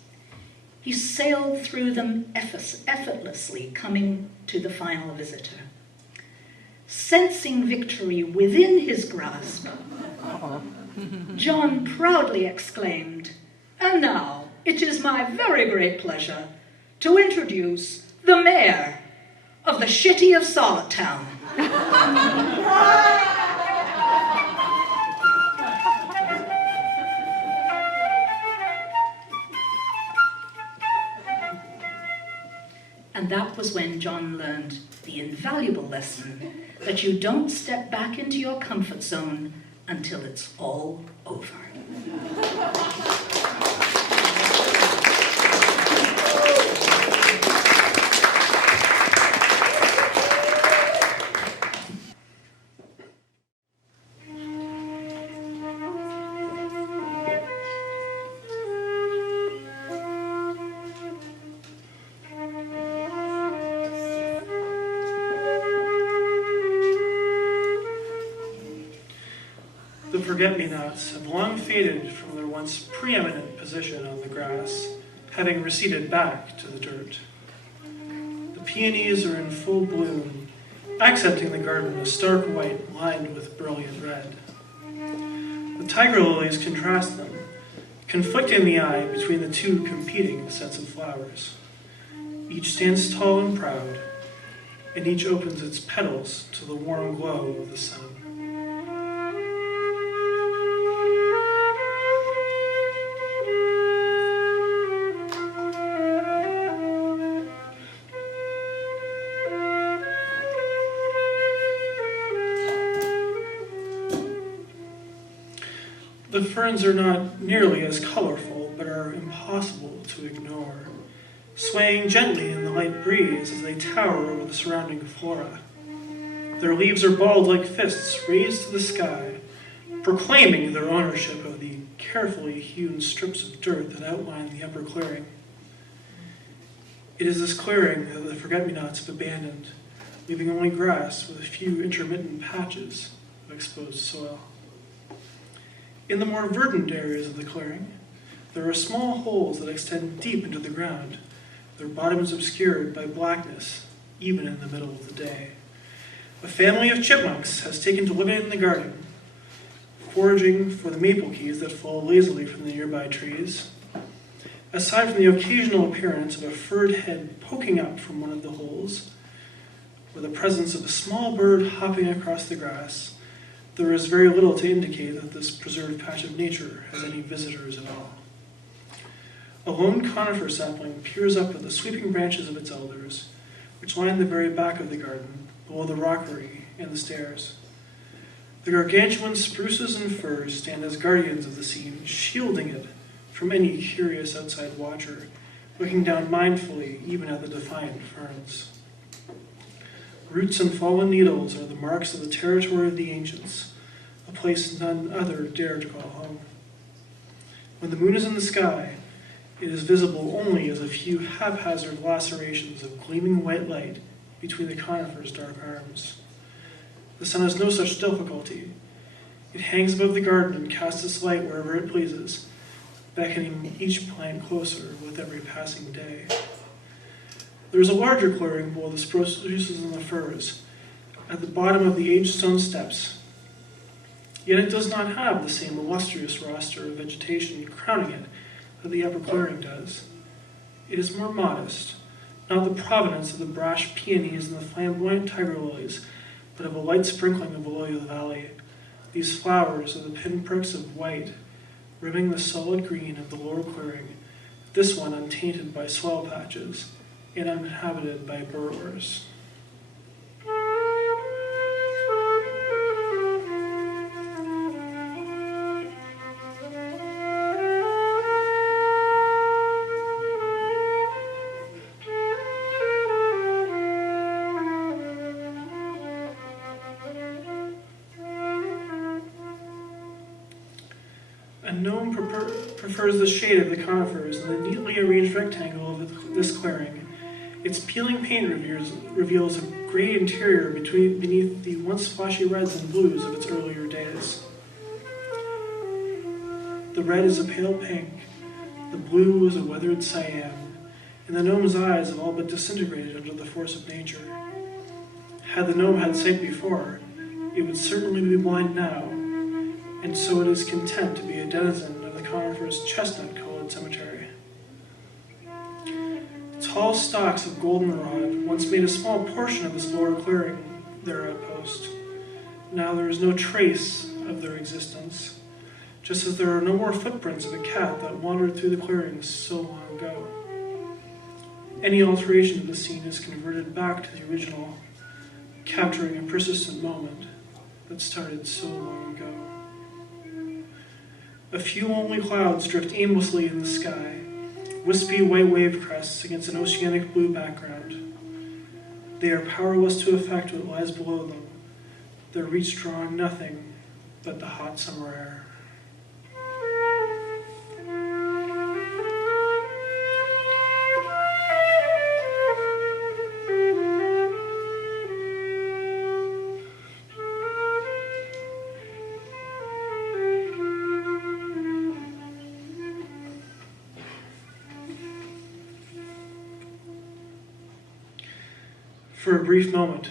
He sailed through them effortlessly, coming to the final visitor. Sensing victory within his grasp, John proudly exclaimed, "And now, it is my very great pleasure to introduce the mayor of the Shitty of Solitown." And that was when John learned the invaluable lesson that you don't step back into your comfort zone until it's all over. The forget-me-nots have long faded from their once preeminent position on the grass, having receded back to the dirt. The peonies are in full bloom, accenting the garden a stark white lined with brilliant red. The tiger lilies contrast them, conflicting the eye between the two competing sets of flowers. Each stands tall and proud, and each opens its petals to the warm glow of the sun. The ferns are not nearly as colorful, but are impossible to ignore, swaying gently in the light breeze as they tower over the surrounding flora. Their leaves are balled like fists raised to the sky, proclaiming their ownership of the carefully hewn strips of dirt that outline the upper clearing. It is this clearing that the forget-me-nots have abandoned, leaving only grass with a few intermittent patches of exposed soil. In the more verdant areas of the clearing, there are small holes that extend deep into the ground, their bottoms obscured by blackness, even in the middle of the day. A family of chipmunks has taken to living in the garden, foraging for the maple keys that fall lazily from the nearby trees. Aside from the occasional appearance of a furred head poking up from one of the holes, or the presence of a small bird hopping across the grass, there is very little to indicate that this preserved patch of nature has any visitors at all. A lone conifer sapling peers up at the sweeping branches of its elders, which line the very back of the garden, below the rockery and the stairs. The gargantuan spruces and firs stand as guardians of the scene, shielding it from any curious outside watcher, looking down mindfully even at the defiant ferns. Roots and fallen needles are the marks of the territory of the ancients, a place none other dare to call home. When the moon is in the sky, it is visible only as a few haphazard lacerations of gleaming white light between the conifer's dark arms. The sun has no such difficulty. It hangs above the garden and casts its light wherever it pleases, beckoning each plant closer with every passing day. There is a larger clearing below the spruces and the firs, at the bottom of the aged stone steps. Yet it does not have the same illustrious roster of vegetation crowning it that the upper clearing does. It is more modest, not the provenance of the brash peonies and the flamboyant tiger lilies, but of a light sprinkling of the lily of the valley. These flowers are the pinpricks of white, rimming the solid green of the lower clearing, this one untainted by swell patches and uninhabited by burrowers. A gnome prefers the shade of the conifers and the neatly arranged rectangle of this clearing. Its peeling paint reveals a gray interior beneath the once flashy reds and blues of its earlier days. The red is a pale pink, the blue is a weathered cyan, and the gnome's eyes have all but disintegrated under the force of nature. Had the gnome had sight before, it would certainly be blind now, and so it is content to be a denizen of the conifer's chestnut-colored cemetery. Tall stalks of goldenrod once made a small portion of this lower clearing their outpost. Now there is no trace of their existence, just as there are no more footprints of a cat that wandered through the clearing so long ago. Any alteration of the scene is converted back to the original, capturing a persistent moment that started so long ago. A few only clouds drift aimlessly in the sky, wispy white wave crests against an oceanic blue background. They are powerless to affect what lies below them, their reach drawing nothing but the hot summer air. For a brief moment,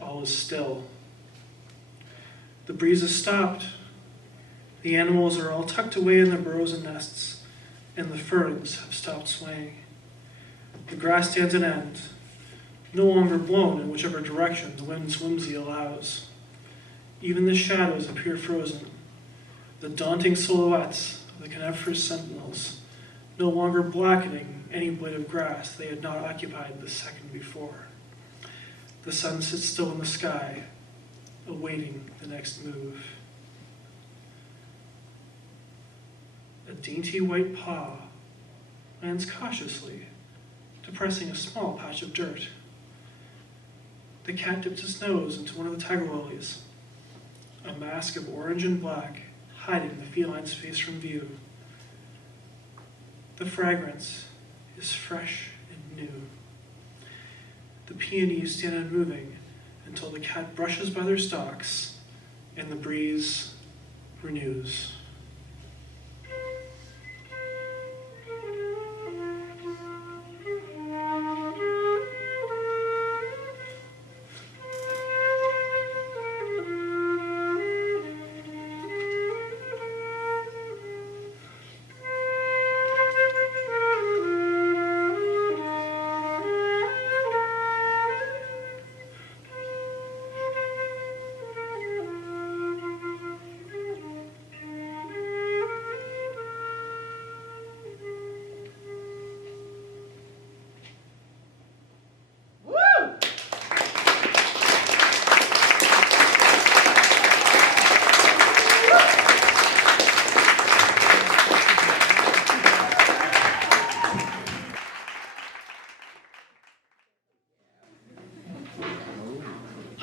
all is still. The breeze has stopped. The animals are all tucked away in their burrows and nests, and the ferns have stopped swaying. The grass stands at end, no longer blown in whichever direction the wind's whimsy allows. Even the shadows appear frozen, the daunting silhouettes of the coniferous sentinels, no longer blackening any blade of grass they had not occupied the second before. The sun sits still in the sky, awaiting the next move. A dainty white paw lands cautiously, depressing a small patch of dirt. The cat dips its nose into one of the tiger lilies, a mask of orange and black hiding the feline's face from view. The fragrance is fresh and new. The peonies stand unmoving until the cat brushes by their stalks and the breeze renews.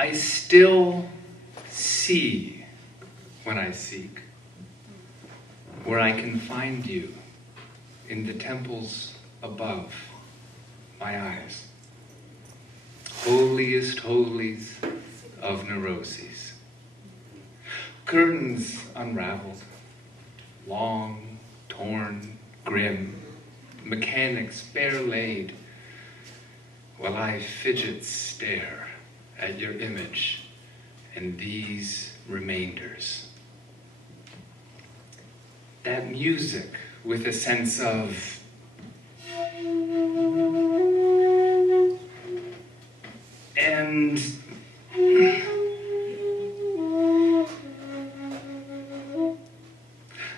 I still see when I seek, where I can find you in the temples above my eyes. Holiest holies of neuroses. Curtains unraveled, long, torn, grim, mechanics bare laid, while I fidget stare at your image and these remainders. That music with a sense of and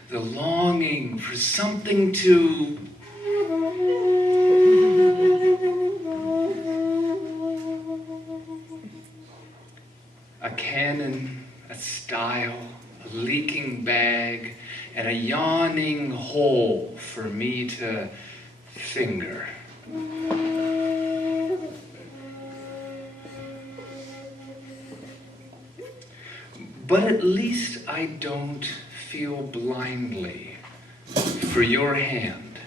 the longing for something to a canon, a style, a leaking bag, and a yawning hole for me to finger. But at least I don't feel blindly for your hand,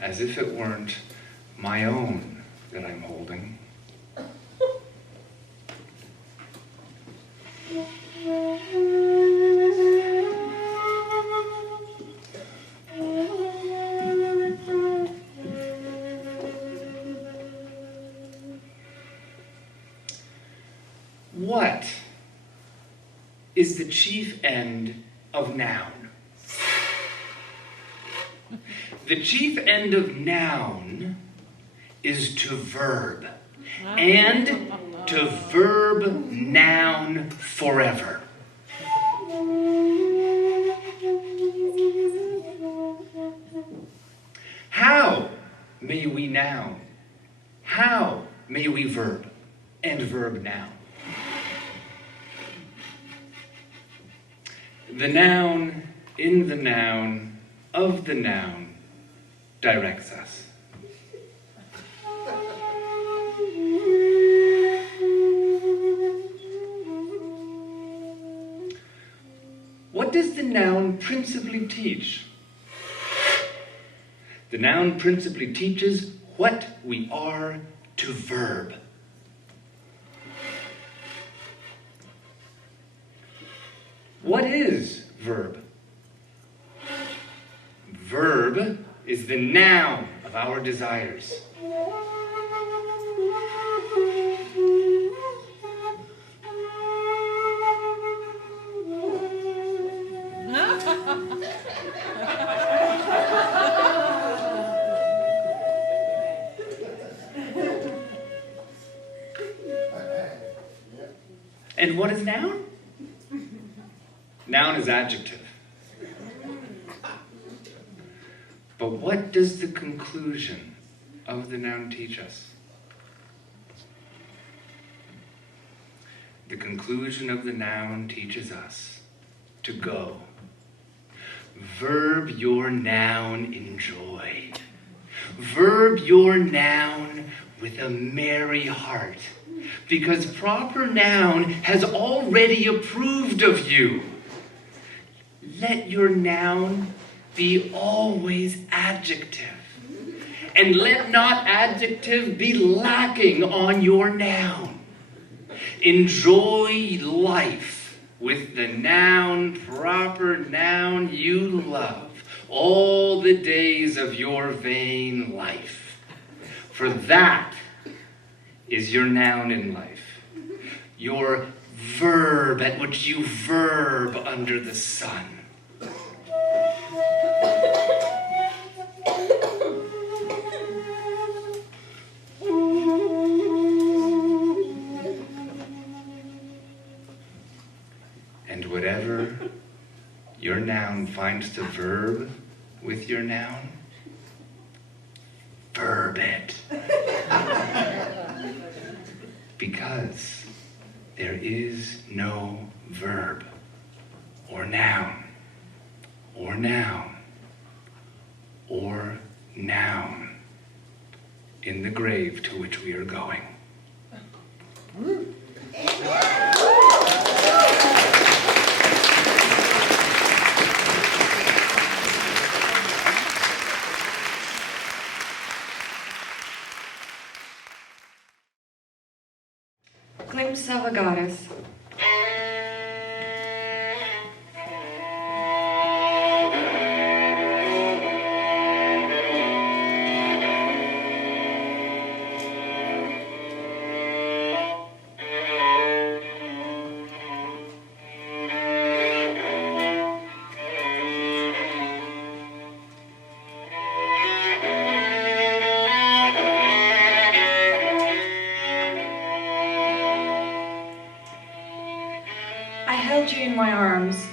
as if it weren't my own that I'm holding. What is the chief end of noun? The chief end of noun is to verb, and to verb noun forever. How may we noun How may we verb and verb noun? The noun in the noun of the noun directs us. What does the noun principally teach? The noun principally teaches what we are to verb. What is verb? Verb is the noun of our desires. And what is noun? Noun is adjective. But what does the conclusion of the noun teach us? The conclusion of the noun teaches us to go. Verb your noun in joy. Verb your noun with a merry heart, because proper noun has already approved of you. Let your noun be always adjective, and let not adjective be lacking on your noun. Enjoy life with the noun, proper noun you love, all the days of your vain life. For that is your noun in life, your verb at which you verb under the sun. And whatever your noun finds to verb with your noun, verb it. Because there is no verb or noun or noun or noun in the grave to which we are going. Glimpse of a goddess. In my arms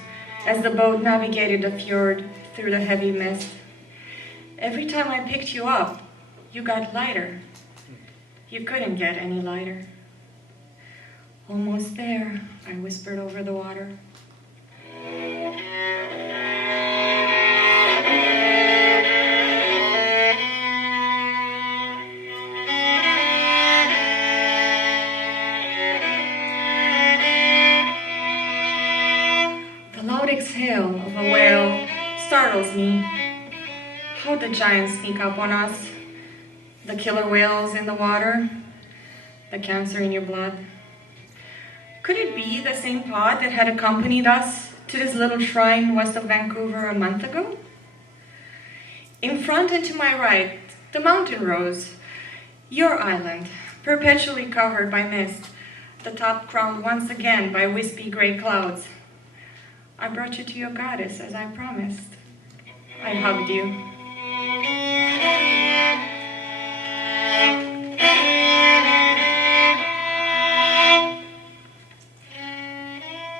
as the boat navigated the fjord through the heavy mist. Every time I picked you up, you got lighter. You couldn't get any lighter. Almost there, I whispered over the water. Exhale of a whale startles me. How the giants sneak up on us. The killer whales in the water. The cancer in your blood. Could it be the same pod that had accompanied us to this little shrine west of Vancouver a month ago? In front and to my right, the mountain rose. Your island, perpetually covered by mist, the top crowned once again by wispy gray clouds. I brought you to your goddess as I promised. I hugged you.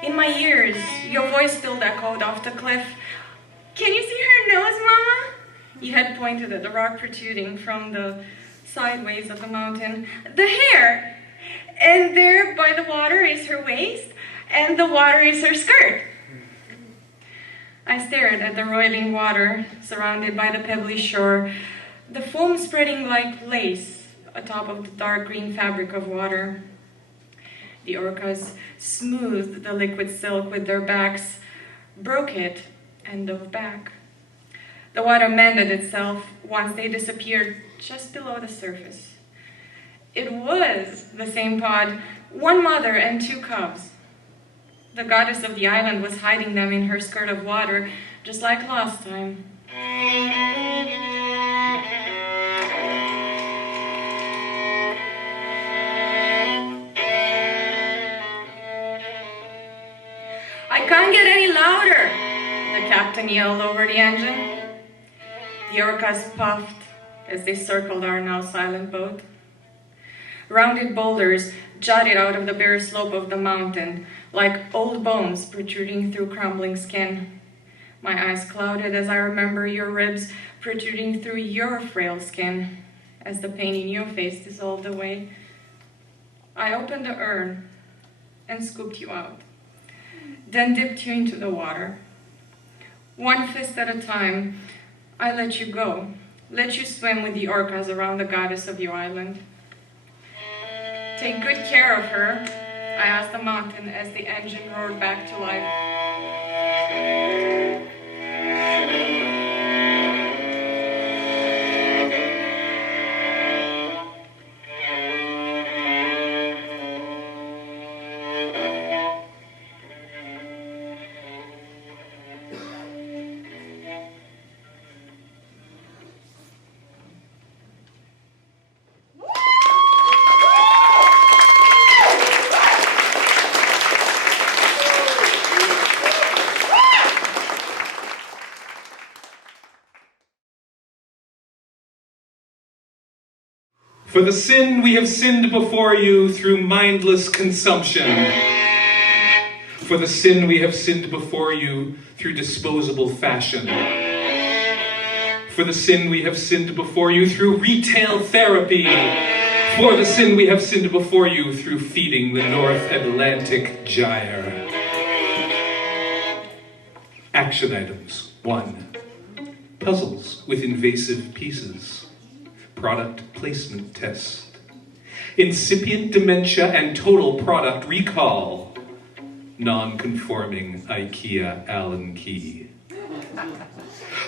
In my ears, your voice still echoed off the cliff. Can you see her nose, Mama? You had pointed at the rock protruding from the sideways of the mountain. The hair! And there by the water is her waist, and the water is her skirt. I stared at the roiling water, surrounded by the pebbly shore, the foam spreading like lace atop of the dark green fabric of water. The orcas smoothed the liquid silk with their backs, broke it, and dove back. The water mended itself once they disappeared just below the surface. It was the same pod, one mother and two cubs. The goddess of the island was hiding them in her skirt of water, just like last time. I can't get any louder, the captain yelled over the engine. The orcas puffed as they circled our now silent boat. Rounded boulders jutted out of the bare slope of the mountain, like old bones protruding through crumbling skin. My eyes clouded as I remember your ribs protruding through your frail skin, as the pain in your face dissolved away. I opened the urn and scooped you out, then dipped you into the water. One fist at a time, I let you go, let you swim with the orcas around the goddess of your island. Take good care of her, I asked the mountain as the engine roared back to life. For the sin we have sinned before you through mindless consumption. For the sin we have sinned before you through disposable fashion. For the sin we have sinned before you through retail therapy. For the sin we have sinned before you through feeding the North Atlantic gyre. Action items. 1. Puzzles with invasive pieces. Product placement test. Incipient dementia and total product recall. Non-conforming IKEA Allan key.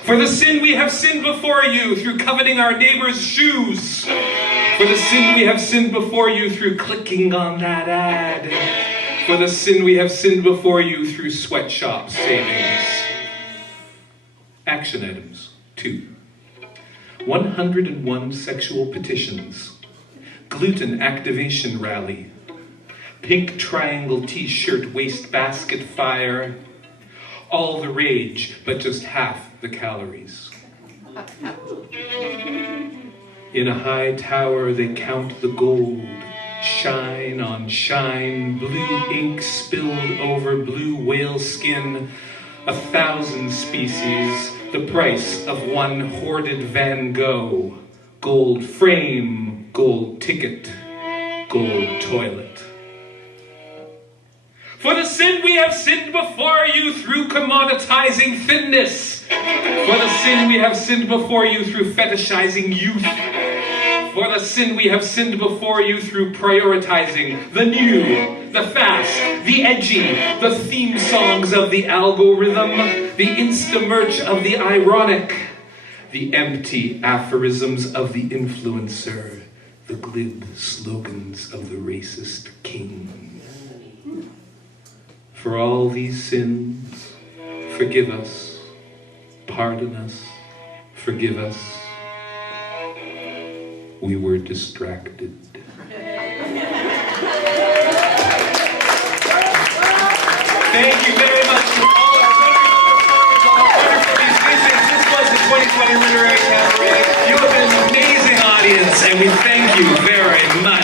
For the sin we have sinned before you through coveting our neighbor's shoes. For the sin we have sinned before you through clicking on that ad. For the sin we have sinned before you through sweatshop savings. Action items. 2. 101 sexual petitions. Gluten activation rally. Pink triangle t-shirt wastebasket fire. All the rage, but just half the calories. In a high tower they count the gold. Shine on shine, blue ink spilled over blue whale skin. 1,000 species, the price of one hoarded Van Gogh. Gold frame, gold ticket, gold toilet. For the sin we have sinned before you through commoditizing thinness. For the sin we have sinned before you through fetishizing youth. For the sin we have sinned before you through prioritizing the new, the fast, the edgy, the theme songs of the algorithm, the insta-merch of the ironic, the empty aphorisms of the influencer, the glib slogans of the racist king. For all these sins, forgive us, pardon us, forgive us. We were distracted. Thank you very much to all our wonderful musicians. This was the 2020 Literary Cabaret. You have been an amazing audience, and we thank you very much.